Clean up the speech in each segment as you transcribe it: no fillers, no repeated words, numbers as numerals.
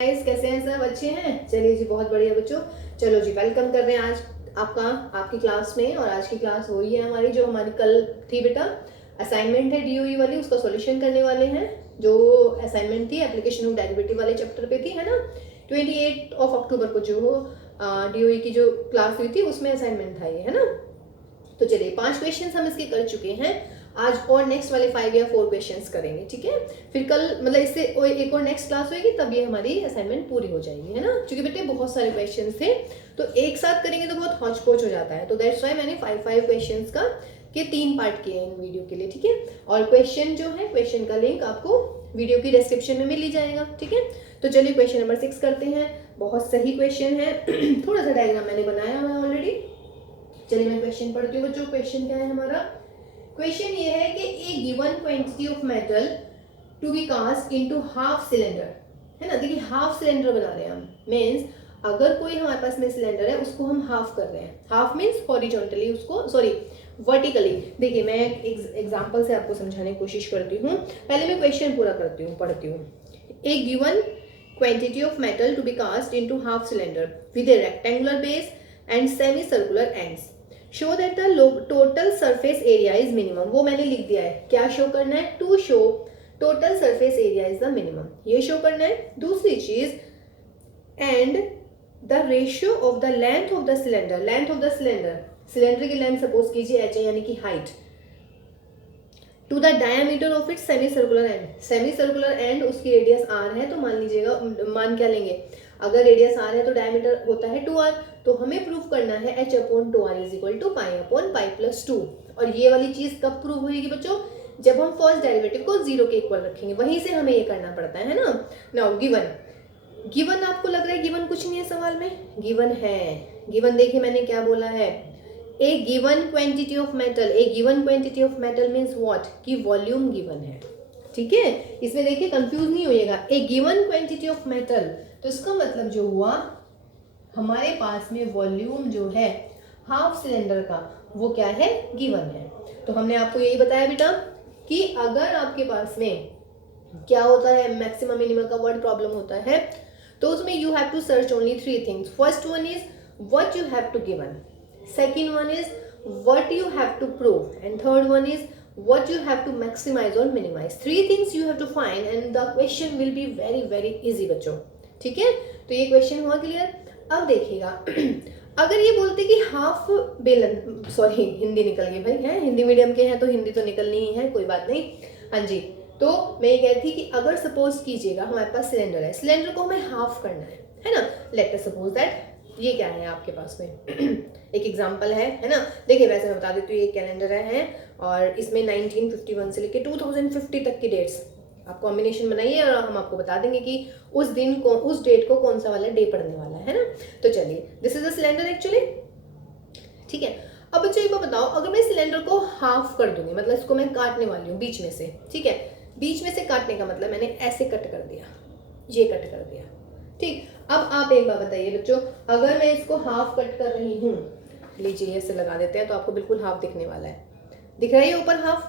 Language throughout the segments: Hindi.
गाइस कैसे हैं सब? अच्छे हैं? चलिए जी, बहुत बढ़िया बच्चों। चलो जी, वेलकम कर रहे हैं आज आपकी क्लास में। और आज की क्लास वही है हमारी जो हमारी कल थी बेटा। असाइनमेंट है डीओई वाली, उसका सॉल्यूशन करने वाले हैं। जो असाइनमेंट थी एप्लीकेशन ऑफ डेरिवेटिव वाले चैप्टर पे थी, है ना। 28 अक्टूबर को जो डीओई की जो क्लास हुई थी उसमें असाइनमेंट था ये, है ना। तो चलिए 5 क्वेश्चन हम इसके कर चुके हैं आज, और नेक्स्ट वाले 5 या 4 क्वेश्चंस करेंगे, ठीक है। फिर कल मतलब इससे एक और नेक्स्ट क्लास होगी, तब ये हमारी असाइनमेंट पूरी हो जाएगी, है ना। क्योंकि बेटे बहुत सारे क्वेश्चंस थे, तो एक साथ करेंगे तो बहुत हौच पौच हो जाता है। तो दैट्स वाई मैंने 5 क्वेश्चंस का के 3 पार्ट किए इन वीडियो के लिए, ठीक है। और क्वेश्चन जो है, क्वेश्चन का लिंक आपको वीडियो की डिस्क्रिप्शन में मिल ही जाएगा, ठीक है। तो चलिए क्वेश्चन नंबर 6 करते हैं। बहुत सही क्वेश्चन है। थोड़ा सा डायग्राम मैंने बनाया हुआ है ऑलरेडी। चलिए मैं क्वेश्चन पढ़ती हूँ बच्चों। क्वेश्चन क्या है हमारा? क्वेश्चन ये है कि a given quantity of metal to be cast into half cylinder, है ना। देखिए हाफ सिलेंडर बना रहे हैं हम, मीन्स अगर कोई हमारे पास में सिलेंडर है उसको हम हाफ कर रहे हैं। हाफ मीन्स हॉरिजॉन्टली उसको, सॉरी वर्टिकली। देखिए मैं एक एग्जांपल से आपको समझाने की कोशिश करती हूँ। पहले मैं क्वेश्चन पूरा करती हूँ, पढ़ती हूँ। A given quantity of metal to be cast into half cylinder with a rectangular base and semicircular ends. Show that the total surface area is minimum. वो मैंने लिख दिया है। क्या शो करना है? To show total surface area is the minimum, ये शो करना है। दूसरी चीज, and the ratio of the length of the cylinder, length of the cylinder, cylinder की लेंथ सपोज कीजिए h है, यानी कि height, to the diameter of it semi circular end. Semi circular end उसकी रेडियस r है, तो मान लीजिएगा, मान क्या लेंगे, अगर रेडियस r है तो डायमीटर होता है 2r। तो हमें प्रूफ करना है h upon 2r is equal to pi upon pi plus 2। और ये वाली चीज कब प्रूव होगी बच्चों? जब हम फर्स्ट डेरिवेटिव को 0 के इक्वल रखेंगे, वहीं से हमें ये करना पड़ता है ना। नाउ गिवन आपको लग रहा है गिवन कुछ नहीं है सवाल में? गिवन है। गिवन देखिए मैंने क्या बोला है, a given quantity of metal. A given quantity of metal means what, कि वॉल्यूम गिवन है, ठीक है। इसमें देखिए कंफ्यूज नहीं होइएगा। A given quantity of metal, तो इसका मतलब जो हुआ, हमारे पास में वॉल्यूम जो है हाफ सिलेंडर का, वो क्या है? गिवन है। तो हमने आपको यही बताया बेटा कि अगर आपके पास में क्या होता है, मैक्सिमम मिनिमम का वर्ड प्रॉब्लम होता है, तो उसमें you have to search only 3 things. First one is what you have to given, second one is what you have to prove, and third one is what you have to maximize or minimize. 3 things you have to find and the question will be very very easy बच्चों, ठीक है। तो ये क्वेश्चन हुआ क्लियर। अब देखिएगा अगर ये बोलते कि हाफ बेलन, सॉरी हिंदी निकल गई भाई, है हिंदी मीडियम के हैं तो हिंदी तो निकलनी ही है, कोई बात नहीं। हाँ जी, तो मैं ये कहती कि अगर सपोज कीजिएगा हमारे पास सिलेंडर है, सिलेंडर को हमें हाफ करना है ना। लेट अस सपोज दैट ये क्या है आपके पास में एक एग्जांपल है ना। देखिए वैसे मैं बता देती हूँ, ये कैलेंडर है और इसमें 1951 से लेके 2050 तक की डेट्स आप कॉम्बिनेशन बनाइए, और हम आपको बता देंगे कि उस दिन को, उस डेट को कौन सा वाला डे पड़ने वाला है ना। तो चलिए, this is a cylinder actually, ठीक है। अब बच्चों एक बार बताओ, अगर मैं सिलेंडर को हाफ कर दूंगी, मतलब इसको मैं काटने वाली हूँ बीच में से, ठीक है। बीच में से काटने का मतलब मैंने ऐसे कट कर दिया, ये कट कर दिया, ठीक। अब आप एक बार बताइए बच्चों, अगर मैं इसको हाफ कट कर रही हूँ, लीजिए ऐसे लगा देते हैं तो आपको बिल्कुल हाफ दिखने वाला है, दिख रहा है ये ऊपर हाफ,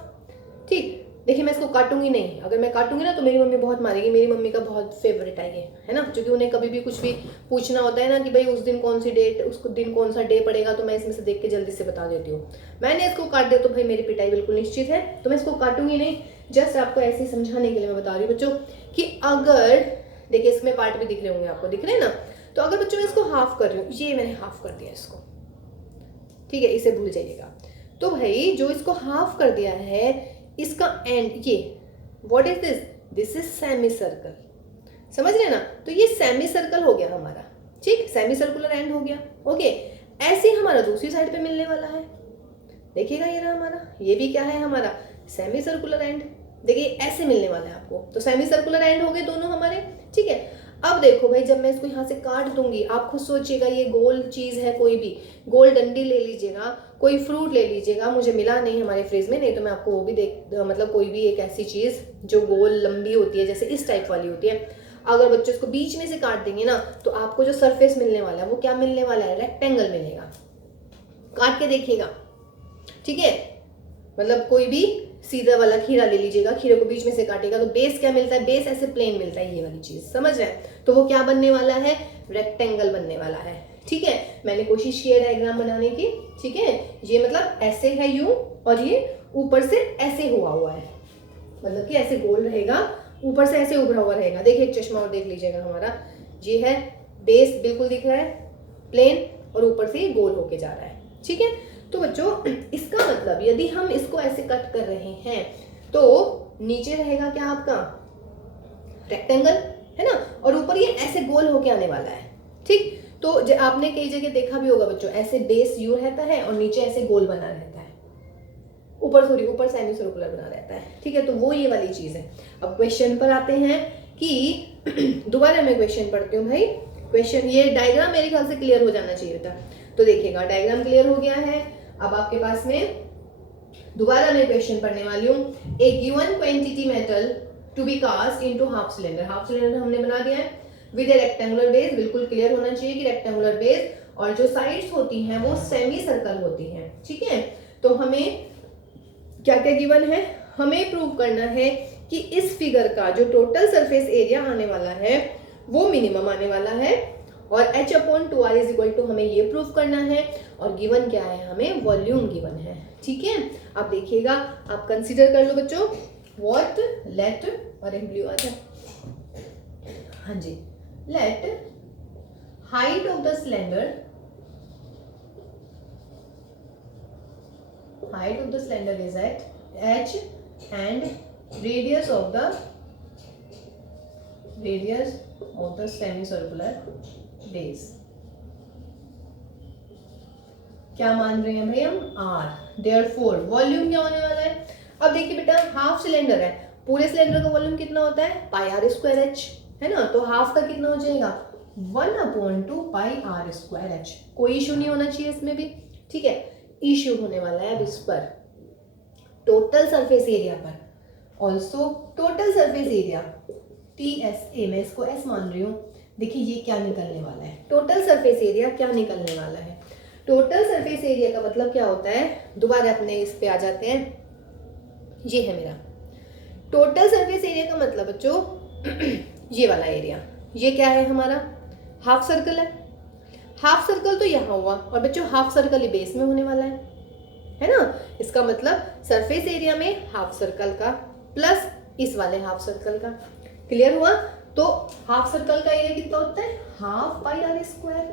ठीक। देखिए मैं इसको काटूंगी नहीं, अगर मैं काटूंगी ना तो मेरी मम्मी बहुत मारेगी। मेरी मम्मी का बहुत फेवरेट है ये, है ना, क्योंकि उन्हें कभी भी कुछ भी पूछना होता है ना कि भाई उस दिन कौन सी डेट, उस दिन कौन सा डे पड़ेगा, तो मैं इसमें से देख के जल्दी से बता देती हूँ। मैंने इसको काट दिया तो भाई मेरी पिटाई बिल्कुल निश्चित है, तो मैं इसको काटूंगी नहीं। जस्ट आपको ऐसे समझाने के लिए मैं बता रही हूँ बच्चों कि अगर, देखिए इसमें पार्ट भी दिख रहे होंगे आपको, दिख रहे हैं ना। तो अगर बच्चों मैं इसको हाफ कर रही हूँ, ये मैंने हाफ कर दिया इसको, ठीक है, इसे भूल जाइएगा। तो भाई जो इसको हाफ कर दिया है, इसका एंड ये, what is this, this is semi circle, समझ रहे ना। तो ये सेमी सर्कल हो गया हमारा, ठीक, सेमी सर्कुलर एंड हो गया, ओके। ऐसे हमारा दूसरी साइड पे मिलने वाला है, देखिएगा ये रहा हमारा, ये भी क्या है हमारा, सेमी सर्कुलर एंड। देखिए ऐसे मिलने वाला है आपको, तो सेमी सर्कुलर एंड हो गए दोनों हमारे, ठीक है। अब देखो भाई, जब मैं इसको यहाँ से काट दूंगी, आप खुद सोचिएगा, ये गोल चीज है, कोई भी गोल डंडी ले लीजिएगा, कोई फ्रूट ले लीजिएगा, मुझे मिला नहीं हमारे फ्रिज में, नहीं तो मैं आपको वो भी मतलब कोई भी एक ऐसी चीज जो गोल लंबी होती है, जैसे इस टाइप वाली होती है, अगर बच्चों इसको बीच में से काट देंगे ना, तो आपको जो सरफेस मिलने वाला है वो क्या मिलने वाला है, रेक्टेंगल मिलेगा। काट के देखिएगा, ठीक है, मतलब कोई भी सीधा वाला खीरा ले लीजिएगा, खीरे को बीच में से काटेगा तो बेस क्या मिलता है, बेस ऐसे प्लेन मिलता है, ये वाली चीज समझ रहे हैं। तो वो क्या बनने वाला है, रेक्टेंगल बनने वाला है। ठीक है, मैंने कोशिश की है डायग्राम बनाने की। ठीक है, ये मतलब ऐसे है यूं और ये ऊपर से ऐसे हुआ है, मतलब कि ऐसे गोल रहेगा, ऊपर से ऐसे उभरा हुआ रहेगा। देखिए एक चश्मा और देख लीजिएगा हमारा, ये है बेस बिल्कुल दिख रहा है प्लेन और ऊपर से ये गोल होके जा रहा है। ठीक है, तो बच्चों इसका मतलब यदि हम इसको ऐसे कट कर रहे हैं तो नीचे रहेगा क्या आपका रेक्टेंगल, है ना, और ऊपर ये ऐसे गोल होके आने वाला है। ठीक, तो आपने कई जगह देखा भी होगा बच्चों, ऐसे बेस यू रहता है और नीचे ऐसे गोल बना रहता है, ऊपर सेमी सर्कुलर बना रहता है। ठीक है, तो वो ये वाली चीज है। अब क्वेश्चन पर आते हैं कि दोबारा मैं क्वेश्चन पढ़ती हूँ भाई। क्वेश्चन, ये डायग्राम मेरे ख्याल से क्लियर हो जाना चाहिए था, तो देखिएगा डायग्राम क्लियर हो गया है। अब आपके पास में दोबारा मैं क्वेश्चन पढ़ने वाली हूँ। A given quantity metal to be cast into half cylinder. Half cylinder हमने बना दिया है विद ए रेक्टेंगुलर बेस। बिल्कुल क्लियर होना चाहिए कि रेक्टेंगुलर बेस और जो साइड्स होती हैं वो सेमी सर्कल होती हैं। ठीक है, तो हमें क्या क्या गिवन है, हमें प्रूव करना है कि इस फिगर का जो टोटल सरफेस एरिया आने वाला है वो मिनिमम आने वाला है, और H/2R इज इक्वल टू हमें ये प्रूव करना है, और गिवन क्या है, हमें वॉल्यूम गिवन है। ठीक है, आप देखिएगा, आप कंसीडर कर लो बच्चों, व्हाट लेट, और एक ब्लू आ जाए, हाँ जी, let height of the cylinder, height of the cylinder is at h and radius of the semicircular base क्या मान रहे हैं भाई हम, r। therefore वॉल्यूम क्या होने वाला है, अब देखिए बेटा हाफ सिलेंडर है, पूरे सिलेंडर का वॉल्यूम कितना होता है पाई आर स्क्वायर एच, है ना, तो हाफ का कितना हो जाएगा 1/2 पाई आर स्क्वायर एच। कोई इशू नहीं होना चाहिए इसमें भी। ठीक है, इश्यू होने वाला है अब इस पर टोटल सरफेस एरिया पर, also total surface area TSA, मैं इसको S मान रही हूँ। देखिए ये क्या निकलने वाला है, टोटल सरफेस एरिया क्या निकलने वाला है। टोटल सरफेस एरिया का मतलब क्या होता है, दोबारा अपने इस पे आ जाते हैं, ये है मेरा टोटल सरफेस एरिया का मतलब बच्चों ये वाला एरिया, ये क्या है हमारा हाफ सर्कल है। हाफ सर्कल तो यहाँ हुआ, और बच्चों हाफ सर्कल ही बेस में होने वाला है ना। इसका मतलब सरफेस एरिया में हाफ सर्कल का प्लस इस वाले हाफ सर्कल का। क्लियर हुआ, तो हाफ सर्कल का एरिया कितना होता है हाफ पाई आर स्क्वायर।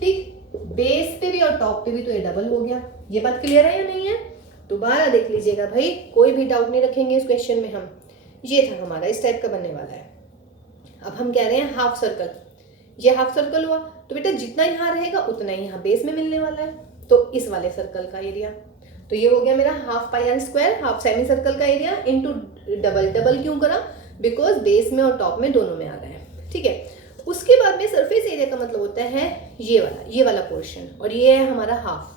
ठीक, बेस पे भी और टॉप पे भी, तो ये डबल हो गया। ये बात क्लियर है या नहीं है, दोबारा देख लीजिएगा भाई, कोई भी डाउट नहीं रखेंगे इस क्वेश्चन में हम। ये था हमारा, इस टाइप का बनने वाला है। अब हम कह रहे हैं हाफ सर्कल, ये हाफ सर्कल हुआ, तो बेटा जितना यहाँ रहेगा उतना ही यहाँ बेस में मिलने वाला है, तो इस वाले सर्कल का एरिया, तो ये हो गया मेरा half pi are square, half semi circle का एरिया इनटू डबल। डबल क्यों करा, बिकॉज बेस में और टॉप में दोनों में आ रहा है। ठीक है, उसके बाद में सरफेस एरिया का मतलब होता है ये वाला पोर्शन, और ये है हमारा हाफ।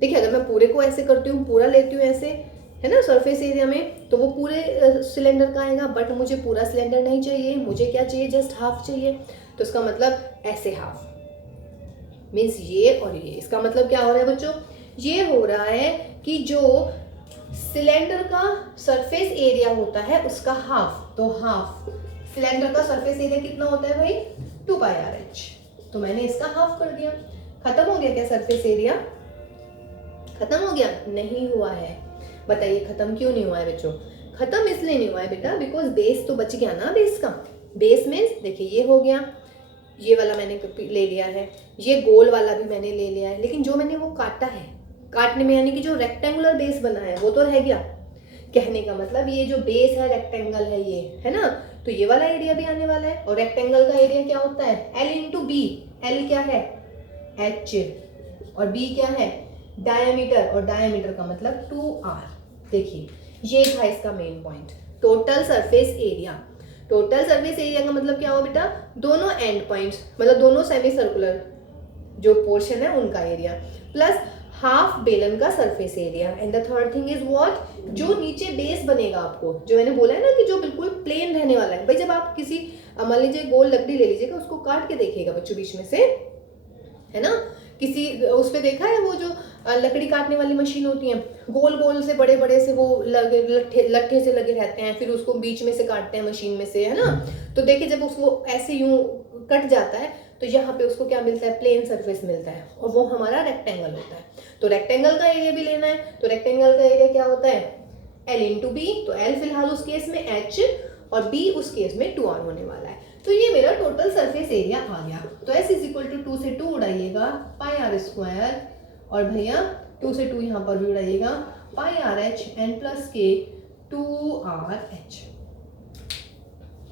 देखिए अगर मैं पूरे को ऐसे करती हूँ, पूरा लेती हूँ ऐसे, है ना, सरफेस एरिया में, तो वो पूरे सिलेंडर का आएगा, बट मुझे पूरा सिलेंडर नहीं चाहिए, मुझे क्या चाहिए, जस्ट हाफ चाहिए। तो इसका मतलब ऐसे हाफ मीन्स ये और ये। इसका मतलब क्या हो रहा है बच्चों, ये हो रहा है कि जो सिलेंडर का सरफेस एरिया होता है उसका हाफ, तो हाफ सिलेंडर का सरफेस एरिया कितना होता है भाई 2 पाई आर एच, तो मैंने इसका हाफ कर दिया। खत्म हो गया क्या सरफेस एरिया, खत्म हो गया, नहीं हुआ है। बताइए खत्म क्यों नहीं हुआ है बच्चों, खत्म इसलिए नहीं हुआ है बेटा बिकॉज बेस तो बच गया ना। बेस का बेस मीन्स देखिए ये हो गया, ये वाला मैंने ले लिया है, ये गोल वाला भी मैंने ले लिया है, लेकिन जो मैंने वो काटा है, काटने में यानी कि जो रेक्टेंगुलर बेस बना है वो तो रह गया। कहने का मतलब ये जो बेस है रेक्टेंगल है ये, है ना, तो ये वाला एरिया भी आने वाला है। और रेक्टेंगल का एरिया क्या होता है L इंटू बी। L क्या है H और B क्या है डायमीटर, और डायमीटर का मतलब 2R। देखिए ये था इसका main point, total surface area. Total surface area का मतलब क्या हुआ बेटा, दोनों एंड पॉइंट्स, मतलब दोनों सेमी सर्कुलर जो पोर्शन है उनका एरिया, प्लस हाफ बेलन का surface area. And the third thing is what, जो नीचे बेस बनेगा आपको, जो मैंने बोला है ना कि जो बिल्कुल प्लेन रहने वाला है। भाई जब आप किसी मान लीजिए गोल लकड़ी ले लीजिएगा, उसको काट के देखिएगा बच्चों बीच में से, है ना, किसी उस पे देखा है, वो जो लकड़ी काटने वाली मशीन होती है, गोल गोल से बड़े बड़े से वो लगे लट्ठे से लगे रहते हैं, फिर उसको बीच में से काटते हैं मशीन में से, है ना। तो देखिए जब उसको ऐसे यूं कट जाता है तो यहाँ पे उसको क्या मिलता है, प्लेन सरफेस मिलता है, और वो हमारा रेक्टेंगल होता है। तो रेक्टेंगल का एरिया भी लेना है, तो रेक्टेंगल का एरिया क्या होता है, L इंटू बी। तो L फिलहाल उस केस में H और B उस केस में 2R होने वाला है। तो ये मेरा टोटल सरफेस एरिया आ गया। तो S इज इक्वल टू 2 से 2 उड़ाइएगा पाई आर स्क्वायर, और भैया 2 से 2 यहाँ पर भी उड़ाइएगा पाई आर एच एन प्लस के 2RH।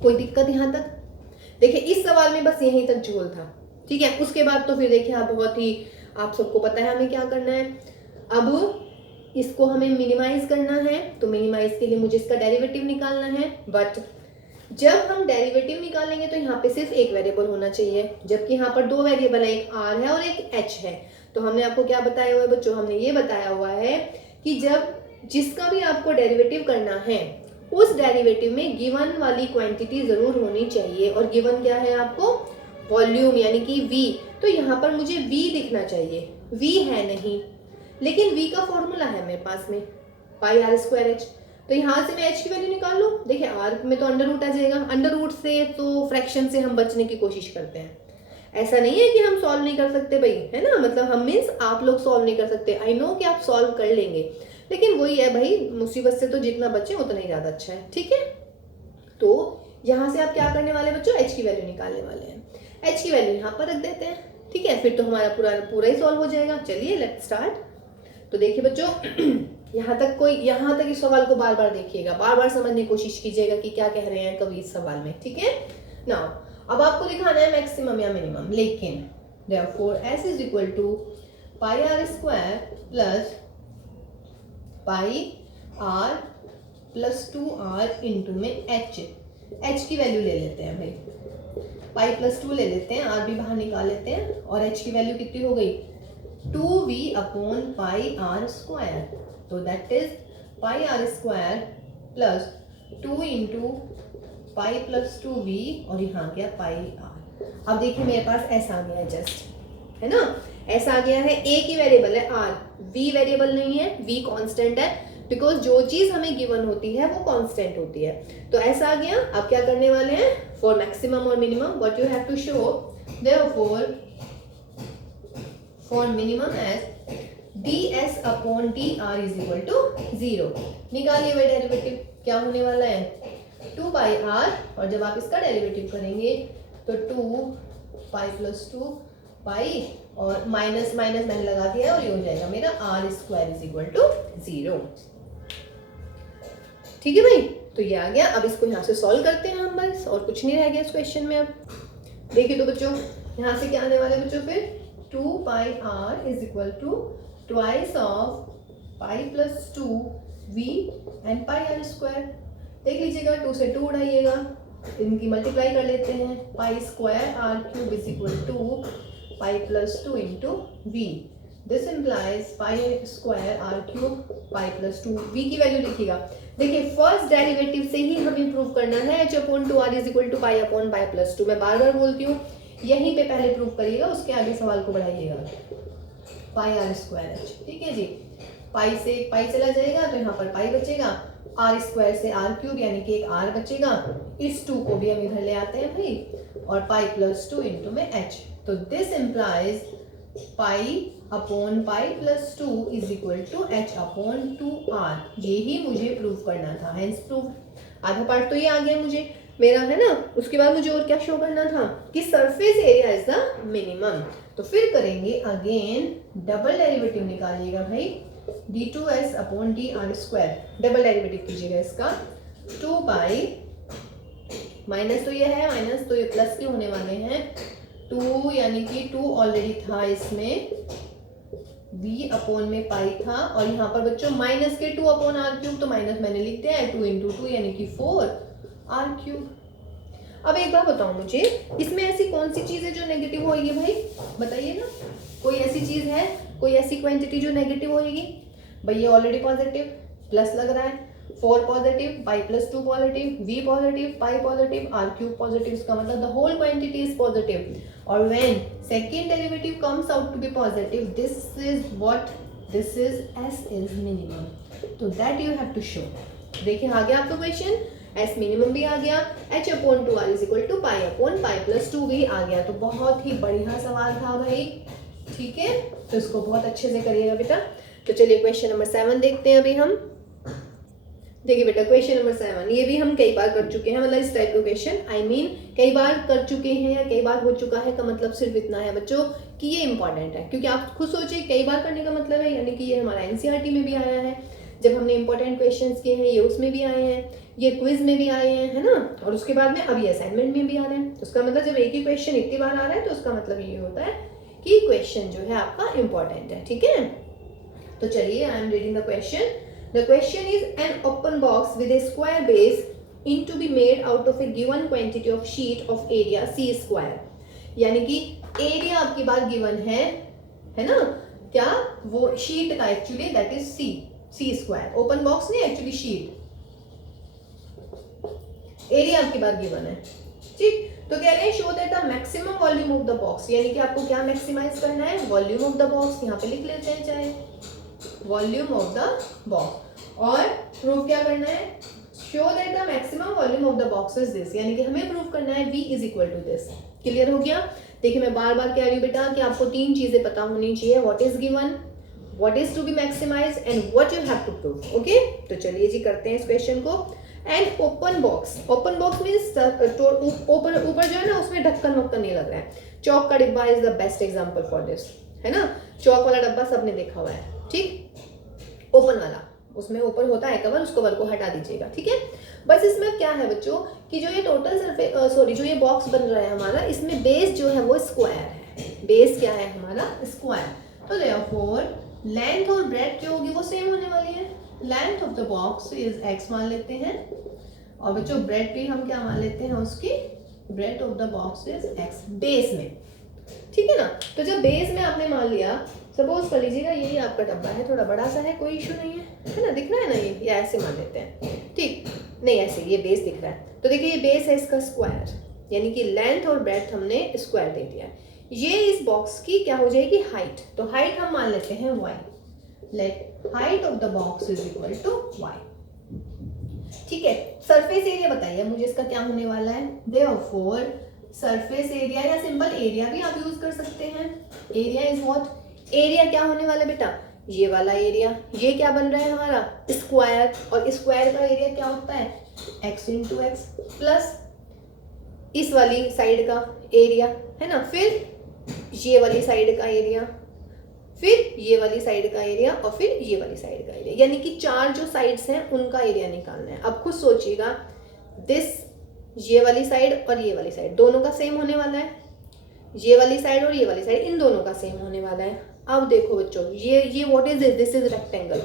कोई दिक्कत यहाँ तक? देखिए इस सवाल में बस यहीं तक झोल था, ठीक है। उसके बाद तो फिर देखिए आप बहुत ही, आप सबको पता है हमें क्या करना है। अब इसको हमें मिनिमाइज करना है, तो मिनिमाइज के लिए मुझे इसका डेरिवेटिव निकालना है। बट जब हम डेरिवेटिव निकालेंगे तो यहाँ पे सिर्फ एक वेरिएबल होना चाहिए, जबकि यहाँ पर दो वेरिएबल है, एक r है और एक h है। तो हमने आपको क्या बताया हुआ है बच्चों, हमने ये बताया हुआ है कि जब जिसका भी आपको डेरिवेटिव करना है उस डेरिवेटिव में गिवन वाली क्वांटिटी जरूर होनी चाहिए, और गिवन क्या है आपको, वॉल्यूम यानी कि v। तो यहाँ पर मुझे v दिखना चाहिए, v है नहीं, लेकिन v का फॉर्मूला है मेरे पास में पाई आर स्क्वायर h। तो यहाँ से मैं h की वैल्यू निकाल लूँ। देखिए r में तो अंडर रूट आ जाएगा, अंडर रूट से तो फ्रैक्शन से हम बचने की कोशिश करते हैं। ऐसा नहीं है कि हम सॉल्व नहीं कर सकते भाई, है ना, मतलब हम मीन्स आप लोग सॉल्व नहीं कर सकते। आई नो कि आप सॉल्व कर लेंगे, लेकिन वही है भाई, मुसीबत से तो जितना बचे उतना ही ज़्यादा अच्छा है, ठीक है। तो यहाँ से आप क्या करने वाले बच्चों, h की वैल्यू निकालने वाले हैं। h की वैल्यू यहाँ पर रख देते हैं, ठीक है, फिर तो हमारा पूरा ही सॉल्व हो जाएगा। चलिए लेट्स स्टार्ट। तो देखिए बच्चों यहाँ तक इस सवाल को बार बार देखिएगा, बार बार समझने की कोशिश कीजिएगा कि क्या कह रहे हैं कवि इस सवाल में, ठीक है ना। अब आपको दिखाना है मैक्सिमम या मिनिमम, लेकिन therefore s is equal to pi are square plus pi r plus 2r into में h की वैल्यू ले लेते हैं भाई, पाई प्लस 2 ले लेते हैं, r भी बाहर निकाल लेते हैं, और h की वैल्यू कितनी हो गई, 2v upon pi are square. तो that is pi are square plus 2 into pi plus 2v, और यहाँ गया पाई आर। अब देखिए मेरे पास s आ गया है जस्ट, है ना, s आ गया है, a की वेरिएबल है r, v वेरिएबल नहीं है, v कांस्टेंट है, बिकॉज जो चीज हमें गिवन होती है वो कांस्टेंट होती है। तो s आ गया। अब क्या करने वाले हैं, फॉर मैक्सिमम और minimum what you have to show, therefore for minimum s ds upon dr is equal to 0। निकालिए भाई डेरिवेटिव, क्या होने वाला है 2 पाई r, और जब आप इसका डेरिवेटिव करेंगे तो 2 पाई प्लस 2 पाई, और माइनस माइनस मैंने लगा दिया है, और ये हो जाएगा मेरा r square is equal to 0। ठीक है भाई, तो ये आ गया। अब इसको यहाँ से सॉल्व करते हैं हम बस, और कुछ नहीं रह गया इस क्वेश्चन में। अब देखिए तो बच्चों यहाँ से क्या आने वाले बच्चों, फिर 2 pi r is equal to twice of pi plus 2 v and pi are square. देख लीजिएगा 2 से 2 उड़ाइएगा, इनकी मल्टीप्लाई कर लेते हैं, pi square r cube is equal to pi plus 2 into v. This implies pi square r cube pi plus 2, v की वैल्यू लिखिएगा। देखिए फर्स्ट डेरिवेटिव से ही हमें प्रूव करना है h upon 2r is equal to pi upon pi plus 2। मैं बार बार बोलती हूँ, यहीं पे पहले प्रूव करिएगा, उसके आगे सवाल को बढ़ाइएगा। पाई आर स्क्वायर h, ठीक है जी, पाई से पाई चला जाएगा तो यहाँ पर पाई बचेगा, आर स्क्वायर से आर क्यूब यानी कि एक आर बचेगा, इस 2 को भी हम इधर ले आते हैं भाई, और पाई प्लस 2 इंटू में h। तो this implies pi upon pi plus 2 is equal to h upon 2r। ये ही मुझे प्रूव करना था, हेंस प्रूव। आधा पार्ट तो ये आ गया मुझे मेरा, है ना। उसके बाद मुझे और क्या शो करना था कि surface area is the minimum. तो फिर करेंगे अगेन डबल डेरिवेटिव निकालिएगा भाई, d2s upon dr square. Double derivative कीजिएगा इसका, 2 पाई माइनस तो ये है, माइनस तो ये प्लस के होने वाले हैं, 2 यानी कि 2 ऑलरेडी था इसमें, v अपॉन में पाई था, और यहाँ पर बच्चों माइनस के 2 अपॉन आर क्यूब, तो माइनस मैंने लिख दिया है 2 इंटू 2 यानी कि 4 आर क्यूब। अब एक बार बताओ मुझे, इसमें ऐसी कौन सी चीज़ है जो नेगेटिव होगी भाई, बताइए ना। कोई ऐसी चीज़ है, कोई ऐसी क्वांटिटी जो नेगेटिव होगी भाई, ये ऑलरेडी पॉजिटिव प्लस लग रहा है, 4 positive, y plus 2 positive, v positive, pi positive, r cube positive, इसका मतलब the whole quantity is positive. और when second derivative comes out to be positive, this is what, this is s is minimum. तो that you have to show. देखिए आ गया आपका क्वेश्चन, s मिनिमम भी आ गया, h upon 2r is equal to pi upon pi plus 2 भी आ गया. तो बहुत ही बढ़िया सवाल था भाई, ठीक है. तो इसको बहुत अच्छे से करिएगा बेटा. तो चलिए क्वेश्चन नंबर 7 देखते हैं अभी हम. देखिए बेटा क्वेश्चन नंबर 7 ये भी हम कई बार कर चुके हैं, मतलब इस टाइप का क्वेश्चन आई मीन कई बार कर चुके हैं या कई बार हो चुका है का मतलब सिर्फ इतना है बच्चों कि ये इंपॉर्टेंट है. क्योंकि आप खुद सोचिए कई बार करने का मतलब है यानी कि ये हमारा एनसीईआरटी में भी आया है जब हमने इंपॉर्टेंट क्वेश्चंस किए हैं, ये उसमें भी आए हैं, ये क्विज में भी आए हैं, है ना. और उसके बाद में अभी असाइनमेंट में भी आ रहे हैं. उसका मतलब जब एक ही क्वेश्चन इतनी बार आ रहा है तो उसका मतलब ये होता है कि क्वेश्चन जो है आपका इंपॉर्टेंट है. ठीक है. तो चलिए I am reading the question. The question is an open box with a square base in to be made out of a given quantity of sheet of area c square. यानी कि एरिया आपकी बात गिवन है ना, क्या वो शीट का actually that is c square. Open box नहीं एक्चुअली शीट. एरिया आपकी बात गिवन है. ठीक. तो कह रहे हैं show that the maximum volume of the box, यानी कि आपको क्या मैक्सिमाइज करना है, वॉल्यूम ऑफ द बॉक्स. यहाँ पे लिख लेते हैं चाहे वॉल्यूम ऑफ द बॉक्स. और प्रूव क्या करना है, show that the maximum volume of the box is this, यानी कि हमें प्रूव करना है v is equal to this. Clear हो गया. देखिए मैं बार बार कह रही हूँ बेटा कि आपको 3 चीजें पता होनी चाहिए, what is given, what is to be maximize and what you have to prove. Okay. तो चलिए जी करते हैं इस क्वेश्चन को. And open box, open box means ऊपर जो है ना उसमें ढक्कन वक्कन नहीं लग रहा है. चौक का डिब्बा is the best example for this, है ना. चौक वाला डब्बा सबने देखा हुआ है. ठीक. ओपन वाला, उसमें ऊपर होता है कवर, उस कवर को हटा दीजिएगा. ठीक है. बस इसमें क्या है बच्चों कि जो ये टोटल सरफेस जो ये बॉक्स बन रहा है हमारा, इसमें बेस जो है वो स्क्वायर है. बेस क्या है हमारा, स्क्वायर. तो देयरफॉर लेंथ और ब्रेड्थ जो होगी वो सेम होने वाली है. Length of the box is x मान लेते हैं और बच्चों ब्रेड भी हम क्या मान लेते हैं उसकी, bread of the box is x base में. ठीक है ना. तो जब बेस में आपने मान लिया, सपोज कर लीजिएगा यही आपका डब्बा है, थोड़ा बड़ा सा है, कोई इशू नहीं है ना, दिख रहा है ना ये, या ऐसे मान लेते हैं. ठीक. नहीं ऐसे ये बेस दिख रहा है. तो देखिए ये बेस है इसका स्क्वायर, यानी कि लेंथ और ब्रेड्थ हमने स्क्वायर दे दिया. ये इस बॉक्स की क्या हो जाएगी, हाइट. तो हाइट हम मान लेते हैं y. Let height of the box is equal to y. ठीक है. सरफेस एरिया बताइए मुझे इसका क्या होने वाला है. देयरफॉर सरफेस एरिया या सिंपल एरिया भी आप यूज कर सकते हैं. एरिया इज व्हाट, एरिया क्या होने वाला बेटा, ये वाला एरिया. ये क्या बन रहा है हमारा, स्क्वायर. और स्क्वायर का एरिया क्या होता है, x इंटू एक्स प्लस इस वाली साइड का एरिया, है ना. फिर ये वाली साइड का एरिया, फिर ये वाली साइड का एरिया और फिर ये वाली साइड का एरिया, यानी कि 4 जो साइड्स हैं उनका एरिया निकालना है. अब खुद सोचिएगा, दिस ये वाली साइड और ये वाली साइड दोनों का सेम होने वाला है. ये वाली साइड और ये वाली साइड इन दोनों का सेम होने वाला है. अब देखो बच्चों ये what is this is rectangle.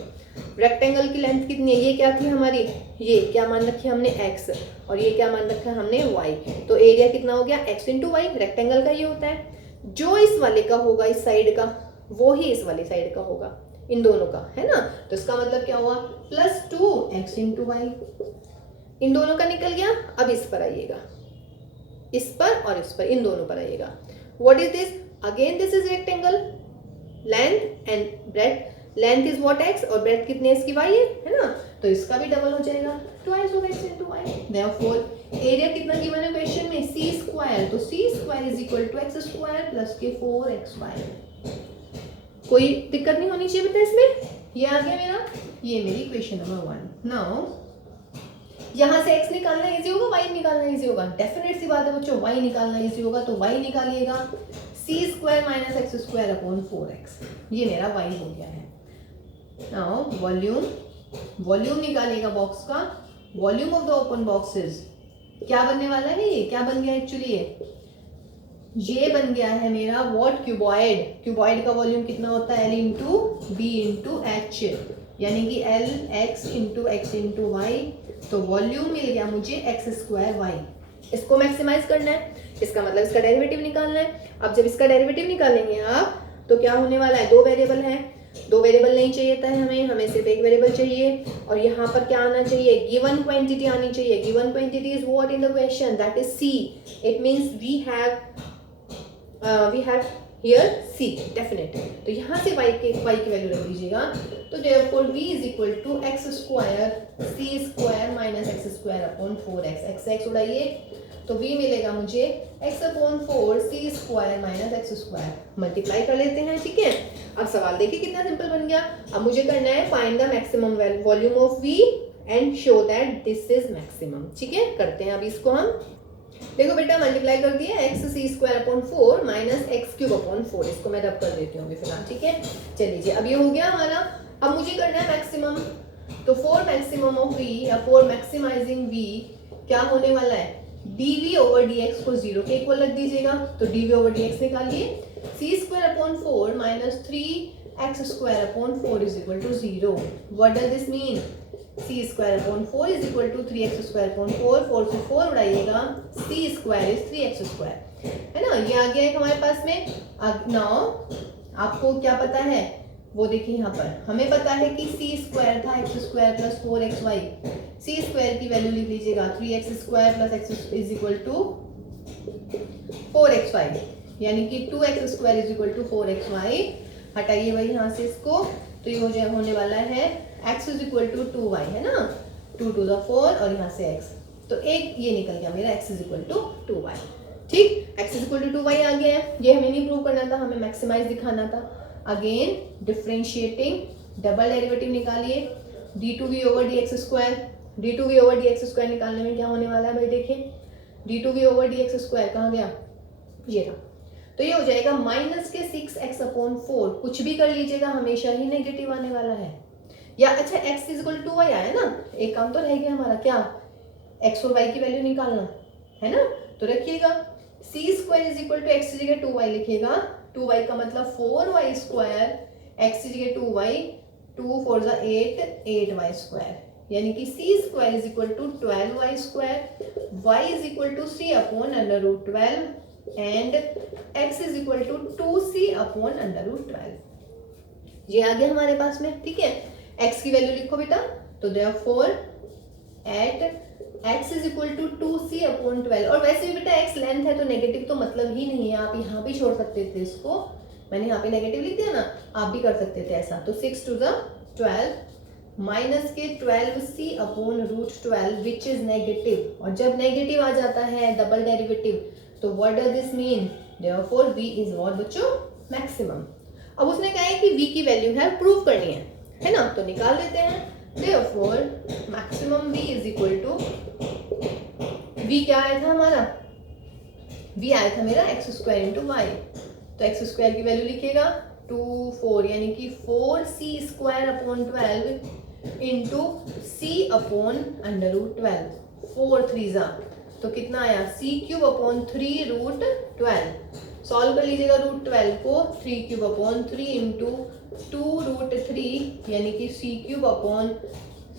Rectangle की लेंथ कितनी है, ये क्या थी हमारी, ये क्या मान रखी है हमने x, और ये क्या मान रखा है हमने y. तो एरिया कितना हो गया, x इंटू वाई. रेक्टेंगल का ये होता है, जो इस वाले का होगा इस साइड का वो ही इस वाली साइड का होगा, इन दोनों का, है ना. तो इसका मतलब क्या हुआ, प्लस 2x इंटू वाई. इन दोनों का निकल गया. अब इस पर आइएगा, इस पर और इस पर, इन दोनों पर आइएगा. What is this, again this is rectangle. Length and breadth, length is what x और ब्रेड्थ कितनी है इसकी y है ना. तो इसका भी डबल हो जाएगा, ट्वाइस होगा x into y. Therefore area कितना गिवन है क्वेश्चन में, c स्क्वायर. तो c square is equal to x square plus के 4xy. कोई दिक्कत नहीं होनी चाहिए बेटा इसमें. ये आ गया मेरा, ये मेरी क्वेश्चन नंबर 1. नाउ यहाँ से x निकालना इजी होगा, y निकालना इजी होगा. डेफिनेट सी बात है बच्चों, y निकालना इजी होगा. तो y निकालिएगा, c square minus x square upon 4x. ये मेरा y हो गया है. नाउ वॉल्यूम निकालिएगा बॉक्स का. Volume of the open boxes क्या बनने वाला है, ये क्या बन गया एक्चुअली, ये बन गया है मेरा व्हाट, क्यूबॉइड. क्यूबॉइड का वॉल्यूम कितना होता है, l into b into h, यानी कि l x into x into y. तो वॉल्यूम मिल गया मुझे x स्क्वायर y. इसको मैक्सिमाइज करना है, इसका मतलब इसका डेरिवेटिव निकालना है. अब जब इसका डेरिवेटिव निकालेंगे आप तो क्या होने वाला है, 2 वेरिएबल है दो वेरिएबल नहीं चाहिए था हमें सिर्फ एक वेरिएबल चाहिए। और यहाँ पर क्या आना चाहिए, गिवन क्वांटिटी आनी चाहिए। Given quantity is what in the question, that is C. It means we have here C definite. तो यहाँ से y की वैल्यू रख दीजिएगा। तो therefore v is equal to x square C square minus x square upon 4x। x उड़ाइए तो v मिलेगा मुझे x अपॉन 4 C square minus x square. Multiply कर लेते हैं, ठीक है। अब सवाल देखिए कितना सिंपल बन गया। अब मुझे करना है find the maximum volume of v and show that this is maximum, ठीक है। करते हैं अब इसको हम। देखो बेटा मल्टीप्लाई कर दिया X C square upon 4 minus X cube upon 4। इसको मैं रब कर देती हूँ अभी फिलहाल, ठीक है। चलिए अब ये हो गया हमारा। अब मुझे करना है मैक्सिमम। तो फॉर मैक्सिमम ऑफ v या फॉर मैक्सिमाइजिंग v क्या होने वाला है, dv ओवर dx को 0 के इक्वल रख दीजिएगा। तो dv ओवर dx निकालिए, C square upon 4 minus 3x square upon 4 is equal to 0। What does this mean, C square upon 4 is equal to 3x square upon 4। 4 से 4 उड़ाइएगा, C square is 3x square, है ना। ये आ गया एक हमारे पास में। नाउ आपको क्या पता है वो देखिए, यहाँ पर हमें पता है कि सी स्क्वायर था x square plus 4xy। C square की वैल्यू लिख लीजिएगा 3x square plus x is equal to 4xy, यानी कि 2x square is equal to 4xy। हटाइए भाई यहाँ से इसको, तो ये हो जाए होने वाला है x is equal to 2y, है ना। 2 to the 4 और यहाँ से x, तो एक ये निकल गया मेरा x is equal to 2y, ठीक। x is equal to 2y आ गया है। ये हमें नहीं प्रूव करना था, हमें मैक्सिमाइज दिखाना था। अगेन डिफरेंशिएटिंग, डबल डेरिवेटिव निकालिए, d2v over dx square. d2v over dx square निकालने में क्या होने वाला है भाई, देखिए d2v ओवर dx स्क्वायर कहाँ गया, ये था। तो ये हो जाएगा माइनस के 6x अपॉन 4। कुछ भी कर लीजिएगा हमेशा ही नेगेटिव आने वाला है। या अच्छा x is equal to y आया ना, एक काम तो रह गया हमारा, क्या, x और y की वैल्यू निकालना है ना। तो रखिएगा C square is equal to X की जगह 2y लिखिएगा। 2y का मतलब 4y स्क्वायर, x की जगह 2y, 2 4 जा 8, 8y स्क्वायर, यानी कि सी square is equal to 12y square, y is equal to 3 upon under root 12 and x is equal to 2c upon under root 12। ये आ गया हमारे पास में, ठीक है। x की वैल्यू लिखो बेटा, तो therefore at x is equal to 2c upon 12। और वैसे भी बेटा x लेंथ है तो नेगेटिव तो मतलब ही नहीं है, आप यहाँ भी छोड़ सकते थे इसको। मैंने यहाँ पे नेगेटिव लिख दिया ना, आप भी कर सकते थे ऐसा। तो 6 to the 12 माइनस के 12c upon root 12 which is negative. और जब नेगेटिव आ जाता है डबल डेरिवेटिव, तो what does this mean, therefore v is what बच्चों, मैक्सिमम। अब उसने कहा है कि v की वैल्यू है प्रूव करनी है ना। तो निकाल देते हैं। Therefore, maximum v is equal to, v क्या आया था हमारा, v आया था मेरा x स्क्वायर इंटू वाई। तो x स्क्वायर की वैल्यू लिखिएगा 2 4, यानी कि 4c square upon 12 into c upon under root 12। 4 3 जा, तो कितना आया, c cube upon 3 root 12। Solve कर लीजिएगा रूट 12 को, 3 क्यूब अपॉन 3 इंटू 2 रूट 3, यानी कि c क्यूब अपॉन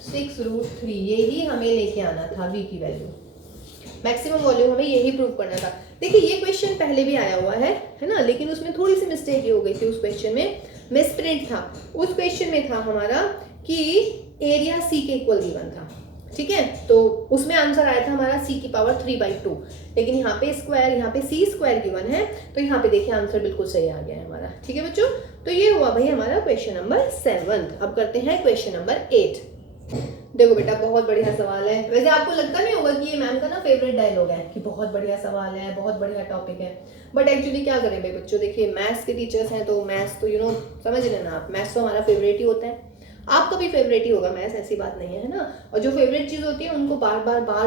6 रूट 3। यही हमें लेके आना था v की वैल्यू, मैक्सिमम वॉल्यूम हमें यही प्रूव करना था। देखिए ये क्वेश्चन पहले भी आया हुआ है ना, लेकिन उसमें थोड़ी सी मिस्टेक ये हो गई थी। उस क्वेश्चन में मिसप्रिंट था। उस क्वेश्चन में था हमारा कि एरिया c के इक्वल गिवन था, ठीक है। तो उसमें आंसर आया था हमारा c की पावर 3/2, लेकिन यहाँ पे स्क्वायर, यहाँ पे c स्क्वायर गिवन है, तो यहाँ पे देखिए आंसर बिल्कुल सही आ गया है हमारा, ठीक है बच्चों। तो ये हुआ भाई हमारा क्वेश्चन नंबर 7। अब करते हैं क्वेश्चन नंबर 8। देखो बेटा बहुत बढ़िया सवाल है। वैसे आपको लगता नहीं होगा कि ये मैम का ना फेवरेट डायलॉग है कि बहुत बढ़िया सवाल है, बहुत बढ़िया टॉपिक है, बट एक्चुअली क्या करें भाई बच्चों, देखिए मैथ्स के टीचर्स हैं तो मैथ्स तो समझ लेना आप, मैथ्स तो हमारा फेवरेट ही होता है, आपका भी फेवरेट ही होगा मैथ्स, ऐसी बात नहीं है ना। और जो फेवरेट चीज होती है उनको बार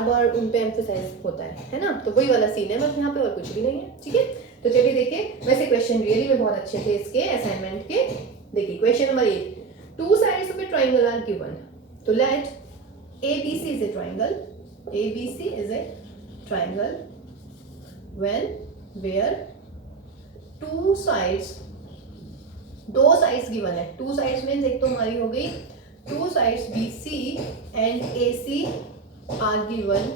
बार उन पे एम्फेसाइज होता है ना। तो वही वाला सीन है बस यहाँ पे, और कुछ भी नहीं है, ठीक है। तो चलिए देखिए, वैसे क्वेश्चन रियली में बहुत अच्छे थे इसके असाइनमेंट के। देखिए question number 8, 2 sides of a triangle are given. तो late ABC is a triangle. ABC is a triangle where 2 sides, 2 sides given है। 2 sides means एक तो हमारी हो गई 2 sides BC and AC are given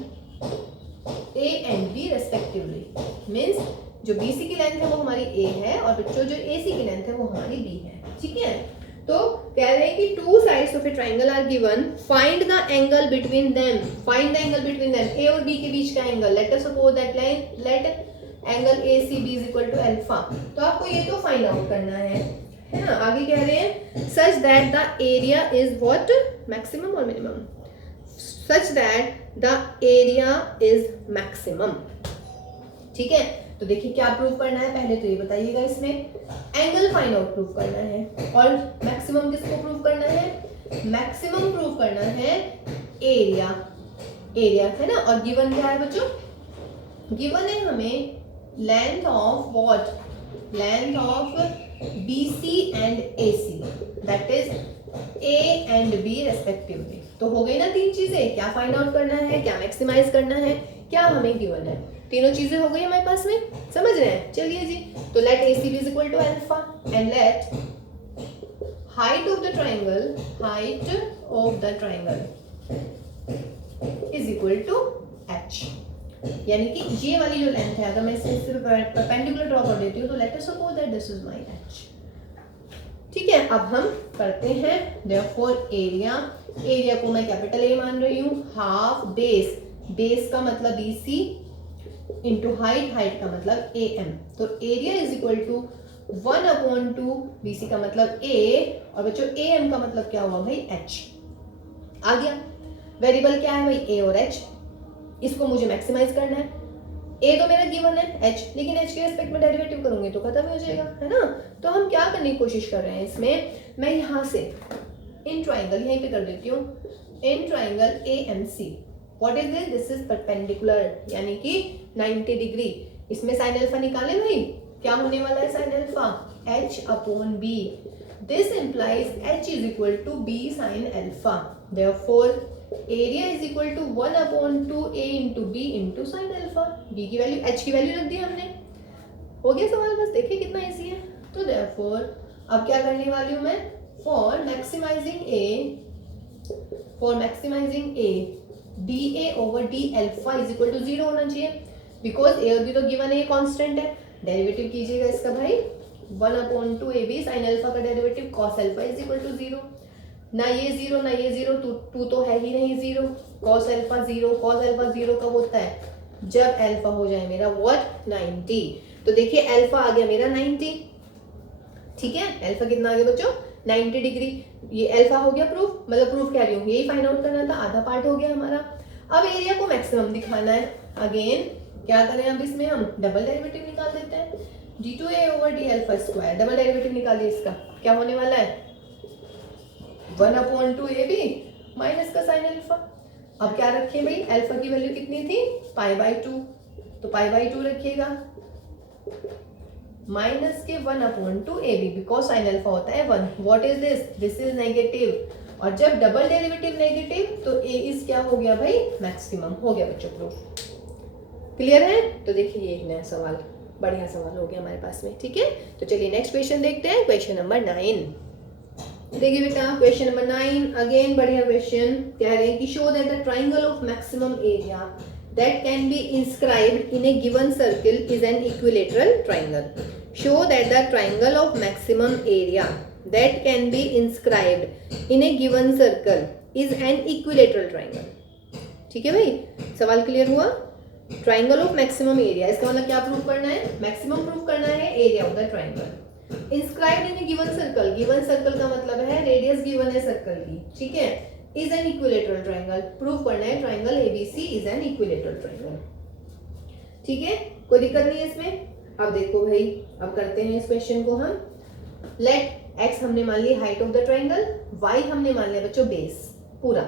A and B respectively. Means जो BC की लेंथ है वो हमारी A है और बच्चों जो AC की लेंथ है वो हमारी B है, ठीक है। तो कह रहे हैं कि two sides of a triangle are given, find the angle between them, find the angle between them, A और बी के बीच का angle, let us suppose that line let angle ACB is equal to alpha. तो आपको ये तो फाइंड आउट करना है ना। आगे कह रहे हैं such that the area is what, maximum और minimum, such that the area is maximum. ठीक है, तो देखिए क्या प्रूव करना है, पहले तो ये बताइएगा, इसमें एंगल फाइंड आउट प्रूव करना है और मैक्सिमम किसको प्रूव करना है, मैक्सिमम प्रूव करना है एरिया, एरिया है ना। और गिवन क्या है बच्चों, गिवन है हमें length of what, length of BC and AC, that is A and B respectively. तो हो गई ना तीन चीजें, क्या फाइंड आउट करना है, क्या मैक्सिमाइज करना है, क्या हमें गिवन है, तीनों चीजें हो गई हमारे पास में, समझ रहे हैं। चलिए जी, तो let ACB is equal to alpha and let height of the triangle, height of the triangle is equal to H, यानी कि ये वाली जो लेंथ है, अगर मैं इसे परपेंडिकुलर ड्रॉ कर देती हूँ तो late us suppose that this is my H। ठीक है, अब हम करते हैं देयरफॉर एरिया, एरिया को मैं कैपिटल A मान रही हूँ, हाफ बेस, बेस का मतलब BC इंटू हाइट, हाइट का मतलब AM, तो area is equal to 1/2, BC का मतलब A और बच्चों AM का मतलब क्या हुआ भाई H। आ गया, वेरिएबल क्या है भाई A और H, इसको मुझे मैक्सिमाइज करना है। A तो मेरा गिवन है H, लेकिन H के रिस्पेक्ट में डेरिवेटिव करूंगी तो खत्म हो जाएगा, है ना। तो हम क्या करने की कोशिश कर रहे हैं इसमें, मैं यहाँ से इन ट्राइंगल यहीं पे कर देती हूँ, in triangle AMC, what is this, this is perpendicular यानी कि 90 डिग्री। इसमें साइन अल्फा निकाले भाई, क्या होने वाला है sine alpha, H/B, this implies H is equal to B sine alpha, therefore area is equal to 1/2A into B into sine alpha. B की वैल्यू, H की वैल्यू रख दी हमने, हो गया सवाल, बस देखिए कितना इजी है। तो देयरफॉर अब क्या करने वाली हूँ मैं, for maximizing A DA over D alpha is equal to 0 होना चाहिए, बिकॉज A और B तो गिवन है, कांस्टेंट है। डेरिवेटिव कीजिएगा इसका भाई, 1/2AB साइन अल्फा का derivative cos alpha is equal to 0, ना ये 0 ना ये 0, टू तो है ही नहीं 0, कॉस अल्फा 0, कॉस अल्फा 0 कब होता है, जब अल्फा हो जाए मेरा व्हाट 90। तो देखिए अल्फा आ गया मेरा 90, ठीक है, अल्फा कितना आ गया बच्चों 90 डिग्री, ये अल्फा हो गया प्रूफ, मतलब प्रूफ कह रही हूँ, यही फाइंड आउट करना था, आधा पार्ट हो गया हमारा। अब एरिया को मैक्सिमम दिखाना है, अगेन क्या करें, अब इसमें हम डबल डेरिवेटिव निकाल देते हैं, D2A over D alpha square, double derivative निकालिए इसका, क्या होने वाला है 1/2AB माइनस का साइन अल्फा। अब क्या रखें भाई, अल्फा की वैल्यू कितनी थी π/2, तो π/2 रखिएगा, माइनस के 1/2AB, बिकॉज साइन अल्फा होता है 1, what is this, this is negative, और जब डबल डेरिवेटिव नेगेटिव तो A इज क्या हो गया भाई मैक्सिमम, हो गया बच्चों प्रूफ। क्लियर है, तो देखिए ये एक नया सवाल, बढ़िया सवाल हो गया हमारे पास में। ठीक है, तो चलिए नेक्स्ट क्वेश्चन देखते हैं, क्वेश्चन नंबर 9। देखिए बेटा क्वेश्चन नंबर 9, अगेन बढ़िया क्वेश्चन, कह रहे हैं कि show that the triangle of maximum area that can be inscribed in A given circle is an equilateral triangle. Show that the triangle of maximum area that can be inscribed in A given circle is an equilateral triangle. ठीक है भाई, सवाल क्लियर हुआ। ट्राइंगल ऑफ मैक्सिमम एरिया, इसका मतलब क्या प्रूव करना है, मैक्सिमम प्रूव करना है area of the triangle. Inscribed in A given circle, given circle का मतलब है रेडियस गिवन है सर्कल की, ठीक है, is an equilateral triangle, prove करना है triangle ABC is an equilateral triangle. ठीक है, कोई दिक्कत नहीं है इसमें। अब देखो भाई, अब करते हैं इस क्वेश्चन को हम, लेट x हमने मान लिया height of the triangle, y हमने मान लिया बच्चों बेस पूरा,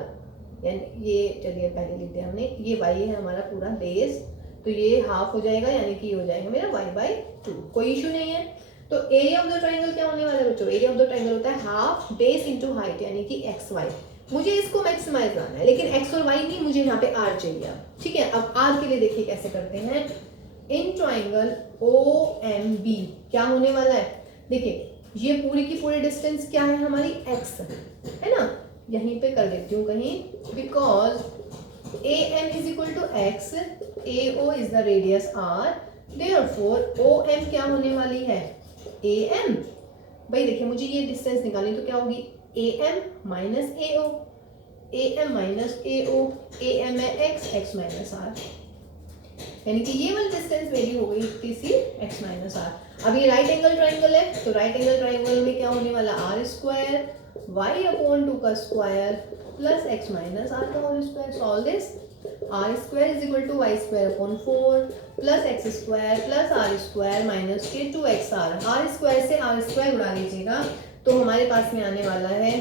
यानी ये चलिए पहले लिखते हैं हमने, ये y है हमारा पूरा बेस, तो ये हाफ हो जाएगा, यानी कि ये हो जाएगा मेरा y/2, कोई इशू नहीं है। तो एरिया ऑफ द ट्राइंगल क्या होने वाला है बच्चों, एरिया ऑफ द ट्राइंगल होता है हाफ बेस इंटू हाइट, यानी कि xy। मुझे इसको मैक्सिमाइज लाना है, लेकिन x और y नहीं, मुझे यहाँ पे r चाहिए। ठीक है, अब r के लिए देखिए कैसे करते हैं, इन ट्राइंगल OMB क्या होने वाला है, देखिए ये पूरी की पूरी डिस्टेंस क्या है हमारी x है ना, यहीं पे कर देती हूँ कहीं, because AM is equal to x, AO is the radius r, therefore OM क्या होने वाली है AM, भाई देखिए मुझे ये डिस्टेंस निकालनी तो क्या होगी A M minus A O, A M minus A O, A M है एक्स, एक्स माइनस आर, यानी कि ये वाली डिस्टेंस मेरी हो गई किसी एक्स माइनस आर। अब ये राइट एंगल ट्राइंगल है तो राइट एंगल ट्राइंगल में क्या होने वाला आर स्क्वायर वाई अपॉन 2 का square plus X minus R का whole square. Solve this, R square is equal to Y square upon 4 plus X square plus R square minus K 2x R square से आर स्क्वायर उड़ा लीजिएगा तो हमारे पास में आने वाला है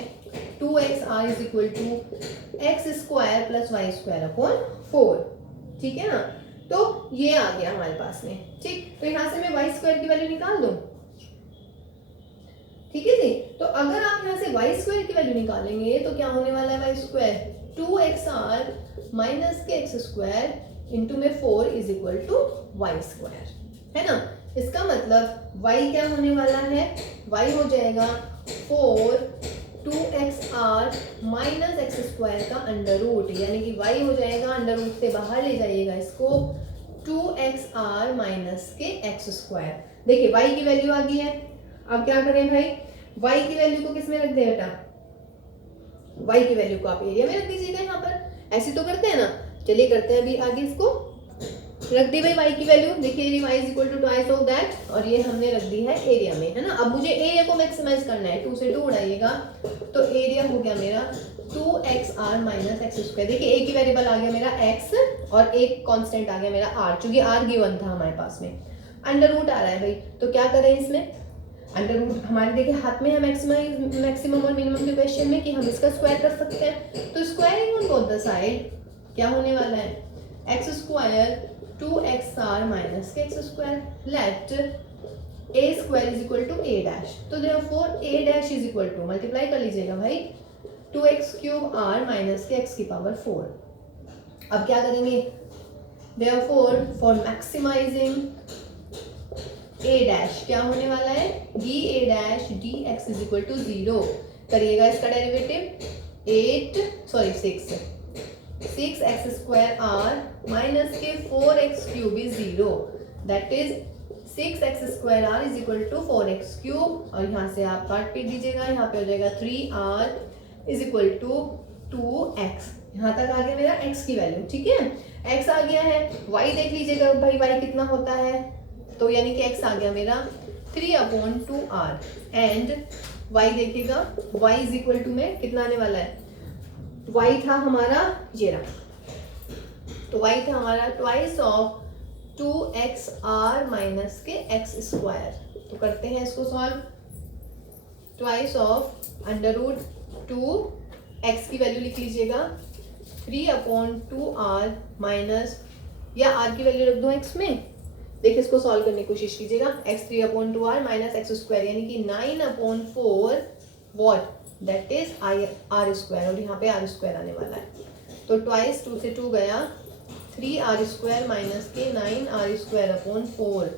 2x r is equal to x square plus y square upon 4। ठीक है ना, तो ये आ गया हमारे पास में। ठीक, तो यहाँ से मैं वाई स्क्वायर की वैल्यू निकाल दूं। ठीक है जी, तो अगर आप यहाँ से वाई स्क्वायर की वैल्यू निकालेंगे तो क्या होने वाला है y square 2x are minus के एक्स स्क्वायर इंटू में 4 is equal to Y square, है ना। इसका मतलब y क्या होने वाला है, y हो जाएगा 4 2x are minus x square का अंडर रूट, यानी कि y हो जाएगा अंडर रूट से बाहर ले जाइएगा इसको 2x आर माइनस के एक्स स्क्वायर। देखिए y की वैल्यू आ गई है। अब क्या करें भाई, y की वैल्यू को किस में रख दें बेटा, y की वैल्यू को आप एरिया में रख दीजिएगा। यहाँ पर ऐसे तो करते हैं ना, चलिए करते हैं अभी आगे। इसको रख दी भाई y की वैल्यू, देखिए y is equal to twice of that और ये हमने रख दी है एरिया में, है ना। अब मुझे एरिया को मैक्सिमाइज करना है, 2 से 2 उड़ाइएगा तो एरिया हो गया मेरा 2x are minus x square. देखिए एक ही वेरिएबल आ गया मेरा x और एक कांस्टेंट आ गया मेरा r, चूंकि r गिवन था हमारे पास में। अंडर रूट आ रहा है भाई, तो क्या करें इसमें, अंडर रूट हमारे देखिए हाथ में है मैक्सिमम और मिनिमम के क्वेश्चन में कि हम इसका स्क्वायर कर सकते हैं। तो squaring on both the side क्या होने वाला है, X square 2x are minus के x square, let a square is equal to a dash. तो therefore a dash is equal to, multiply कर लीजिएगा भाई, 2x क्यूब r माइनस के x की पावर 4। अब क्या करेंगे, therefore for maximizing a dash क्या होने वाला है, d a dash dx is equal to 0 करिएगा इसका derivative 6x square r minus के 4x cube is 0, that is 6x square r is equal to 4x cube, और यहाँ से आप काट पीट दीजिएगा, यहाँ पे हो जाएगा 3r is equal to 2x। यहाँ तक आ गया मेरा x की वैल्यू। ठीक है, x आ गया है, y देख लीजिएगा भाई y कितना होता है, तो यानी कि x आ गया मेरा 3/2r एंड y देखिएगा y इज इक्वल टू में कितना आने वाला है, y था हमारा ये रहा, तो y था हमारा ट्वाइस ऑफ 2xr माइनस के x स्क्वायर। तो करते हैं इसको solve, twice of under root 2x की वैल्यू लिख लीजिएगा 3/2r माइनस, या r की वैल्यू रख दो x में। देखिए इसको सॉल्व करने की कोशिश कीजिएगा, x 3/2r minus x square यानी कि 9/4 what that is r square, और यहाँ पे आर स्क्वायर आने वाला है। तो ट्वाइस 2 से 2 गया, 3r स्क्वायर माइनस के 9r स्क्वायर अपॉन 4,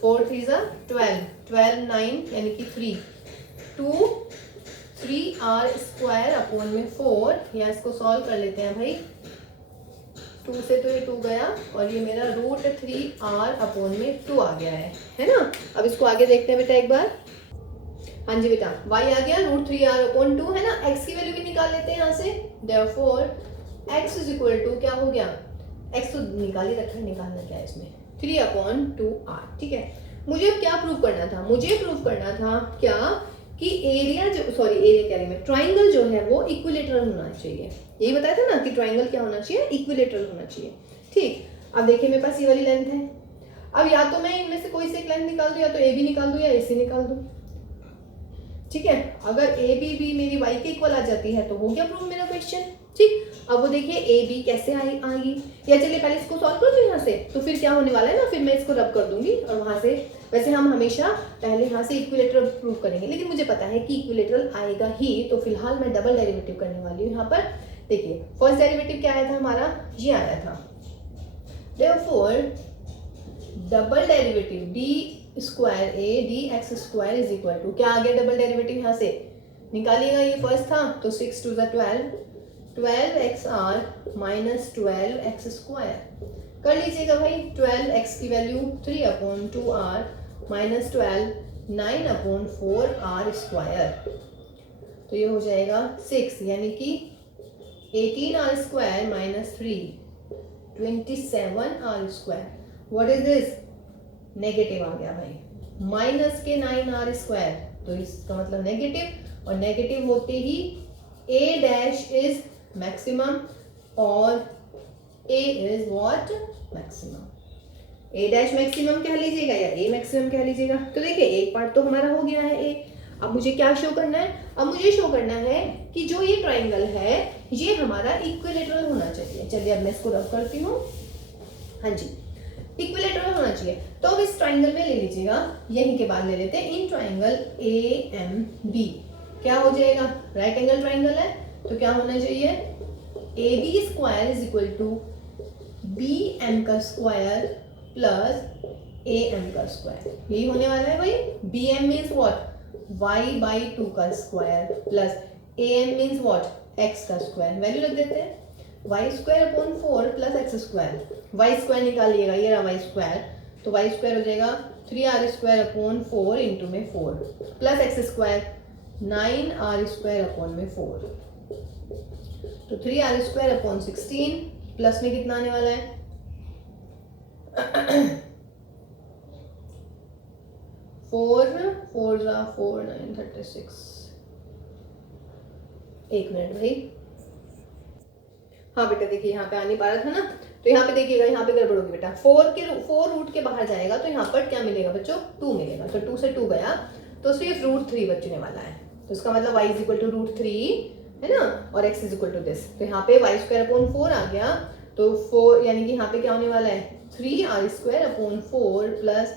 4 3 12, 12 9 यानी कि 3r स्क्वायर अपॉन में 4, या इसको सॉल्व कर लेते हैं भाई, 2 से तो ये 2 गया और ये मेरा रूट 3r अपॉन में 2 आ गया है ना। अब इसको आगे देखते हैं बेटा एक बार। हाँ जी बेटा, y आ गया रूट 3r अपॉन 2, है ना। x की वैल्यू भी निकाल लेते हैं यहाँ से, therefore x is equal to क्या हो गया, x तो निकाल ही रखा है, निकालना क्या है इसमें, 3/2r। ठीक है, मुझे अब क्या प्रूव करना था, मुझे प्रूव करना था क्या कि एरिया जो, सॉरी एरिया कह रही मैं, ट्राइंगल जो है वो इक्विलेटरल होना चाहिए। यही बताया था ना कि ट्राइंगल क्या होना चाहिए, इक्विलेटरल होना चाहिए। ठीक, अब देखिए मेरे पास ये वाली लेंथ है, अब या तो मैं इनमें से कोई से एक लेंथ निकाल दूं, या तो ए बी निकाल दूं या ए सी निकाल दूं। ठीक है, अगर ए बी भी मेरी वाई के इक्वल आ जाती है तो हो गया प्रूव मेरा क्वेश्चन। ठीक, अब वो देखिए ए बी कैसे आएगी, या चलिए पहले इसको सॉल्व कर दूं यहाँ से, तो फिर क्या होने वाला है ना, फिर मैं इसको रब कर दूंगी और वहां से, वैसे हम हमेशा पहले यहाँ से इक्विलेटरल प्रूव करेंगे, लेकिन मुझे पता है कि इक्विलेटरल आएगा ही, तो फिलहाल मैं डबल डेरिवेटिव करने वाली हूँ यहाँ पर। देखिए फर्स्ट डेरिवेटिव क्या आया था हमारा, ये आया था, therefore double derivative d square A d x square is equal to, क्या आ गया डबल डेरिवेटिव यहाँ से निकालिएगा, ये फर्स्ट था तो 6 2 12, 12xr माइनस 12x स्क्वायर कर लीजिएगा भाई, 12x की वैल्यू 3/2r माइनस 12, 9/4r²। तो ये हो जाएगा 6, यानी कि 18r² - 3 27r²। What is this? Negative आ गया भाई, माइनस के 9r², तो इसका मतलब नेगेटिव, और नेगेटिव होते ही a डैश इज मैक्सिमम और a is what? Maximum. a dash maximum कह लीजिएगा या a मैक्सिमम कह लीजिएगा। तो देखिए एक पार्ट तो हमारा हो गया है a। अब मुझे क्या शो करना है? अब मुझे शो करना है कि जो ये ट्राइंगल है ये हमारा इक्विलेटरल होना चाहिए। चलिए अब मैं इसको रब करती हूँ। हाँ जी, इक्विलेटरल होना चाहिए। तो अब इस ट्राइंगल में ले लीजिएगा, यहीं के बाद ले लेते हैं इन ट्राइंगल AMB। क्या हो जाएगा? राइट एंगल ट्राइंगल है, तो क्या होना चाहिए? AB² = BM² plus AM²। यही होने वाला है भाई। BM means what? y/2² plus AM means what? x²। Value रख देते हैं, y² / 4 प्लस x²। y² निकालिएगा, ये रहा y², तो y² हो जाएगा 3r² / 4 में 4 प्लस x² 9r² / 4। तो 3r² / 16 प्लस में कितना आने वाला है? 4 4 9 36। एक मिनट भाई। हाँ बेटा देखिए यहाँ पे आ नहीं पा रहा था ना, तो यहाँ पे देखिएगा, यहाँ पे गड़बड़ होगी बेटा। 4 रूट के बाहर जाएगा तो यहाँ पर क्या मिलेगा बच्चों? 2 मिलेगा। तो 2 से 2 गया तो सिर्फ √3 बचने वाला है। तो इसका मतलब y = √3 है ना, और x = दिस। तो यहाँ पे y² / 4 आ गया, तो 4 यानी कि यहाँ पे क्या होने वाला है? 3r² / 4 प्लस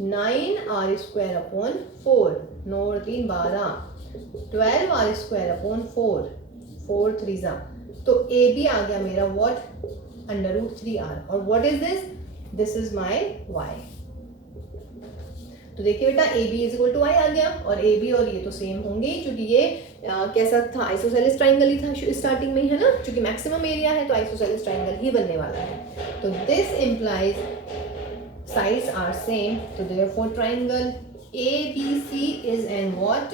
9r² / 4, 9 और 3 12, 12r² / 4, 4 3 जा। तो ए बी आ गया मेरा व्हाट? √3r। और what is this? This is my y। तो देखिए बेटा ए बी = y आ गया, और ए बी और ये तो सेम होंगे क्योंकि ये कैसा था? आइसोसेलेस ट्राइंगल ही था स्टार्टिंग में ही, है ना, क्योंकि मैक्सिमम एरिया है तो आइसोसेलेस ट्राइंगल ही बनने वाला है। तो this implies sides are same, so therefore triangle ABC is an what?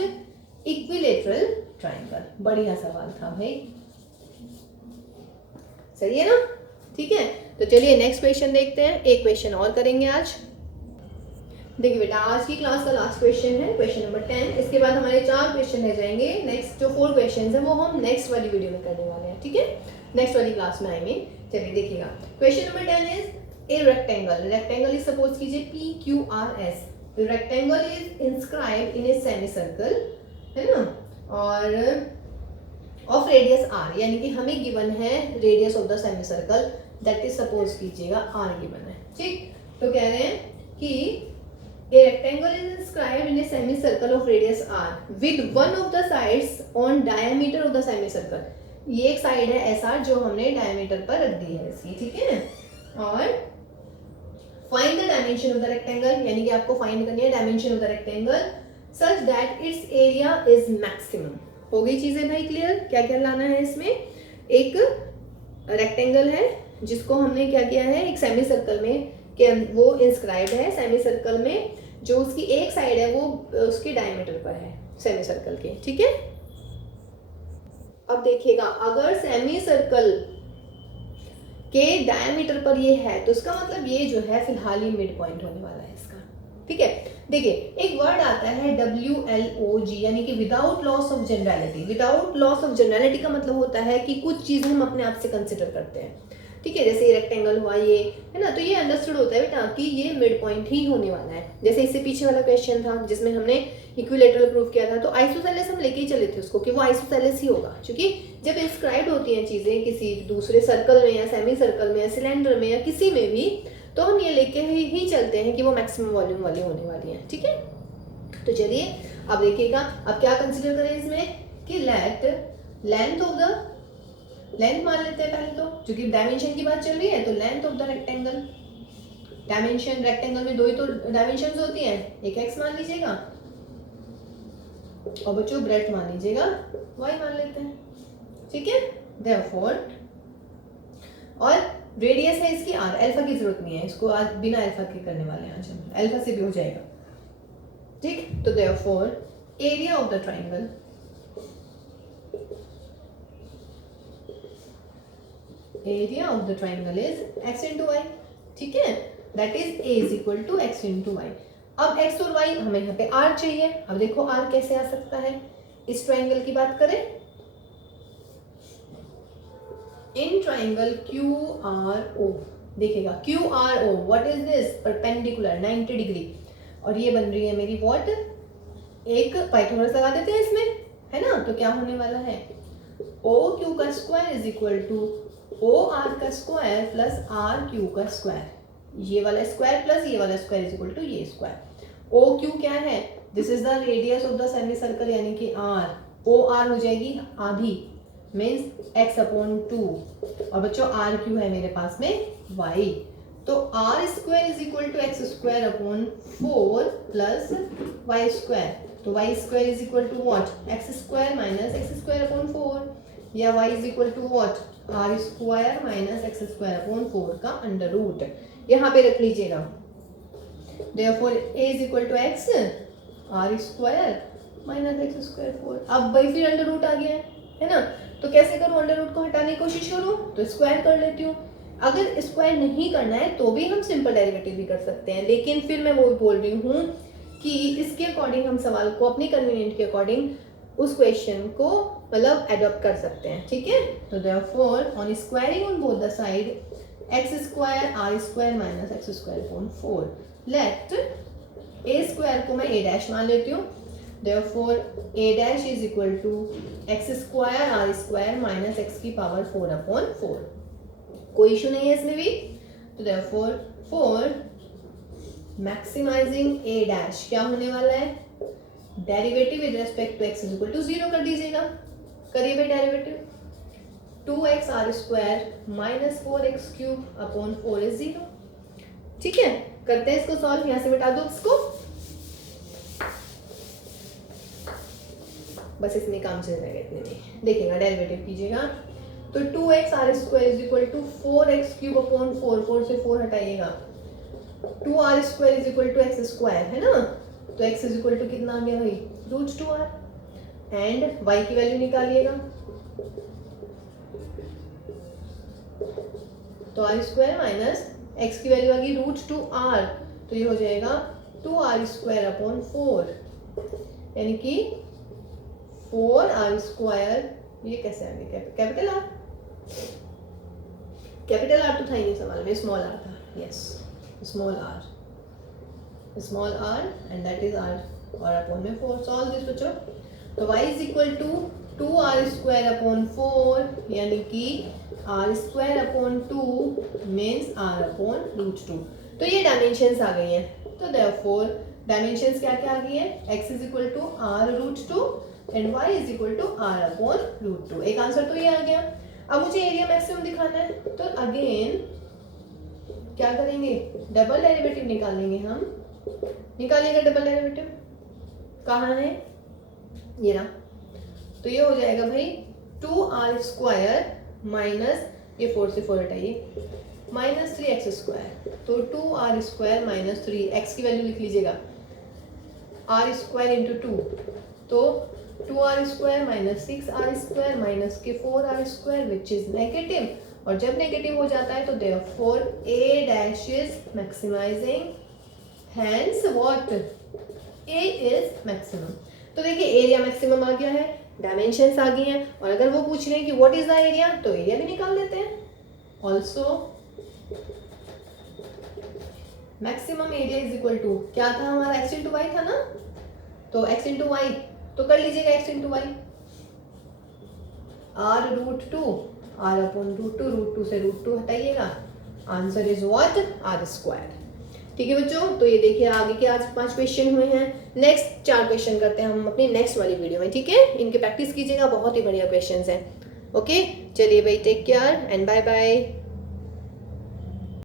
Equilateral triangle। बढ़िया सवाल था भाई, सही है ना? ठीक है, तो चलिए नेक्स्ट क्वेश्चन देखते हैं। एक क्वेश्चन और करेंगे आज। देखिए बेटा आज की क्लास का लास्ट क्वेश्चन है, क्वेश्चन नंबर 10। इसके बाद हमारे 4 क्वेश्चन रह जाएंगे। नेक्स्ट जो 4 क्वेश्चन है वो हम नेक्स्ट वाली वीडियो में करने वाले हैं, ठीक है, नेक्स्ट वाली क्लास में आएंगे। चलिए देखिएगा, question number 10 is A rectangle is suppose कीजिए PQRS। The rectangle is inscribed in a semicircle, है ना, और of radius r, यानी कि हमें गिवन है radius of the semicircle, that is suppose कीजिएगा r गिवन है, ठीक। तो कह रहे हैं कि a rectangle is inscribed in a semicircle of radius r with one of the sides on diameter of the semicircle। ये एक साइड है SR जो हमने डायमीटर पर रख दी है इसकी, ठीक है। और find the dimension of the rectangle, यानी कि आपको फाइंड करनी है dimension of the rectangle such that it's area is maximum. हो गई चीजें भाई क्लियर? क्या क्या लाना है इसमें? एक रेक्टेंगल है जिसको हमने क्या किया है, एक सेमी सर्कल में कि वो इंस्क्राइब्ड है सेमी सर्कल में, जो उसकी एक साइड है वो उसके डायमीटर पर है सेमी सर्कल के, ठीक है। अब देखिएगा अगर सेमी सर्कल के डायमीटर पर ये है तो इसका मतलब ये जो है फिलहाल ही मिड पॉइंट होने वाला है इसका, ठीक है। देखिए एक वर्ड आता है WLOG, यानी कि without loss of generality. Without loss of generality का मतलब होता है कि कुछ चीजें हम अपने आप से कंसिडर करते हैं, ठीक है। जैसे ये रेक्टेंगल हुआ, ये है ना, तो ये अंडरस्टूड होता है बेटा कि ये मिड पॉइंट ही होने वाला है। जैसे इससे पीछे वाला क्वेश्चन था जिसमें हमने इक्विलेटरल प्रूफ किया था, तो आइसोसेलेस हम लेके ही चले थे उसको कि वो आइसोसेलेस ही होगा, क्योंकि जब इंस्क्राइब्ड होती हैं चीजें किसी दूसरे सर्कल में या सेमी सर्कल में या सिलेंडर में या किसी में भी, तो हम ये लेके ही चलते हैं कि वो मैक्सिमम वॉल्यूम वाली होने वाली है, ठीक है। तो चलिए अब देखिएगा, अब क्या कंसिडर करें इसमें कि लेंथ ऑफ द, लेंथ मान लेते हैं पहले तो, क्योंकि डायमेंशन की बात चल रही है, तो length of the rectangle, dimension rectangle में दो ही तो डायमेंशंस होती हैं, एक x मान लीजिएगा और बच्चों ब्रेड्थ मान लीजिएगा y मान लेते हैं, ठीक है। देयरफॉर और रेडियस है इसकी r, अल्फा की जरूरत नहीं है, इसको आज बिना अल्फा के करने वाले हैं, आज हम अल्फा से भी हो जाएगा। ठीक, तो therefore area of the triangle is x into y, ठीक है, that is a is equal to x into y। अब x और y हमें यहाँ पे r चाहिए। अब देखो r कैसे आ सकता है, इस ट्राइंगल की बात करें, इन ट्राइंगल QRO, देखिएगा QRO, what is this, perpendicular 90 degree, और ये बन रही है मेरी व्हाट, एक पाइथागोरस लगा देते हैं इसमें, है ना, तो क्या होने वाला है, OQ का square is equal to OR का स्क्वायर प्लस RQ का स्क्वायर, ये वाला स्क्वायर प्लस ये वाला स्क्वायर इज इक्वल टू ये स्क्वायर। OQ क्या है, this is the radius of the semi circle, यानी कि R, OR हो जाएगी आधी, मीन्स x अपॉन 2, और बच्चों RQ है मेरे पास में y, तो R square is equal to x square upon 4 plus y square, तो y square is equal to what, x square minus x square upon 4, या y is equal to what, R square minus x square upon 4 का अंडर रूट, यहाँ पे रख लीजिएगा। Therefore a is equal to x R square minus x square 4। अब भाई फिर अंडर रूट आ गया है ना, तो कैसे करूँ, अंडर रूट को हटाने की कोशिश करूँ तो स्क्वायर कर लेती हूँ। अगर स्क्वायर नहीं करना है तो भी हम सिंपल डेरिवेटिव भी कर सकते हैं, लेकिन फिर मैं वो बोल रही हूँ कि इसके अकॉर्डिंग हम सवाल को अपनी कन्वीनियंट के अकॉर्डिंग उस क्वेश्चन को मतलब एडॉप्ट कर सकते हैं, ठीक है। तो therefore on squaring on both the side x square R square minus x square upon 4, let a square को मैं a डैश मान लेती हूँ, therefore a dash is equal to x square R square minus x की पावर 4 अपॉन 4, कोई इशू नहीं है इसमें भी। तो therefore for maximizing a dash क्या होने वाला है, derivative with respect to x is equal to 0 कर दीजिएगा, करिए भाई derivative, 2x R square minus 4x cube upon 4 is 0, ठीक है। करते हैं इसको सॉल्व, यहाँ से मिटा दो इसको, बस इसमें काम चल जाएगा इतने में। देखिएगा डेरिवेटिव कीजिएगा, तो 2x R square is equal to 4x cube upon 4, 4 से 4 हटाइएगा, 2R square is equal to x square, है ना, तो x इज इक्वल टू कितना आ गया भाई, रूट 2r, एंड y की वैल्यू निकालिएगा, तो r स्क्वायर माइनस x की वैल्यू आ गई रूट 2r, तो ये हो जाएगा 2r स्क्वायर अपॉन 4, यानी कि 4r स्क्वायर, ये कैसे आ गया, कैपिटल R, कैपिटल R तो था ही नहीं सवाल में, स्मॉल r था, yes small r and that is r, और अपॉन में 4, सॉल्व दिस बच्चों, तो y is equal to 2r square upon 4, यानी कि r square upon 2 means r upon root 2, तो ये डायमेंशंस आ गई हैं, तो देयरफॉर डायमेंशंस क्या क्या आ गई है, x is equal to r root 2 and y is equal to r upon root 2, एक आंसर तो ये आ गया। अब मुझे एरिया मैक्सिमम दिखाना है, तो अगेन क्या करेंगे, डबल डेरिवेटिव निकालेंगे हम, निकालिएगा डबल डेरिवेटिव, कहाँ है, ये ना, तो ये हो जाएगा भाई 2r स्क्वायर माइनस ये 4 से 4 हटाइए माइनस 3x स्क्वायर, तो 2r स्क्वायर माइनस 3x की वैल्यू लिख लीजिएगा, r स्क्वायर इंटू 2, तो 2r square minus 6r square minus के 4r square which is negative, और जब नेगेटिव हो जाता है तो therefore a dash is maximizing, hence what, a is maximum. तो देखिए एरिया मैक्सिमम आ गया है, डायमेंशंस आ गई हैं, और अगर वो पूछ रहे हैं कि व्हाट इज द एरिया, तो एरिया भी निकाल लेते हैं। Also maximum area is equal to क्या था हमारा, x इंटू वाई था ना, तो x इंटू वाई, तो कर लीजिएगा x into Y, r root 2 r upon root 2 से रूट 2 हटाइएगा, answer is what, r square, ठीक है बच्चों। तो ये देखिए आगे के आज 5 क्वेश्चन हुए हैं, नेक्स्ट 4 क्वेश्चन करते हैं हम अपनी नेक्स्ट वाली वीडियो में, ठीक है, इनके प्रैक्टिस कीजिएगा, बहुत ही बढ़िया क्वेश्चंस हैं। ओके चलिए भाई, take care and bye bye.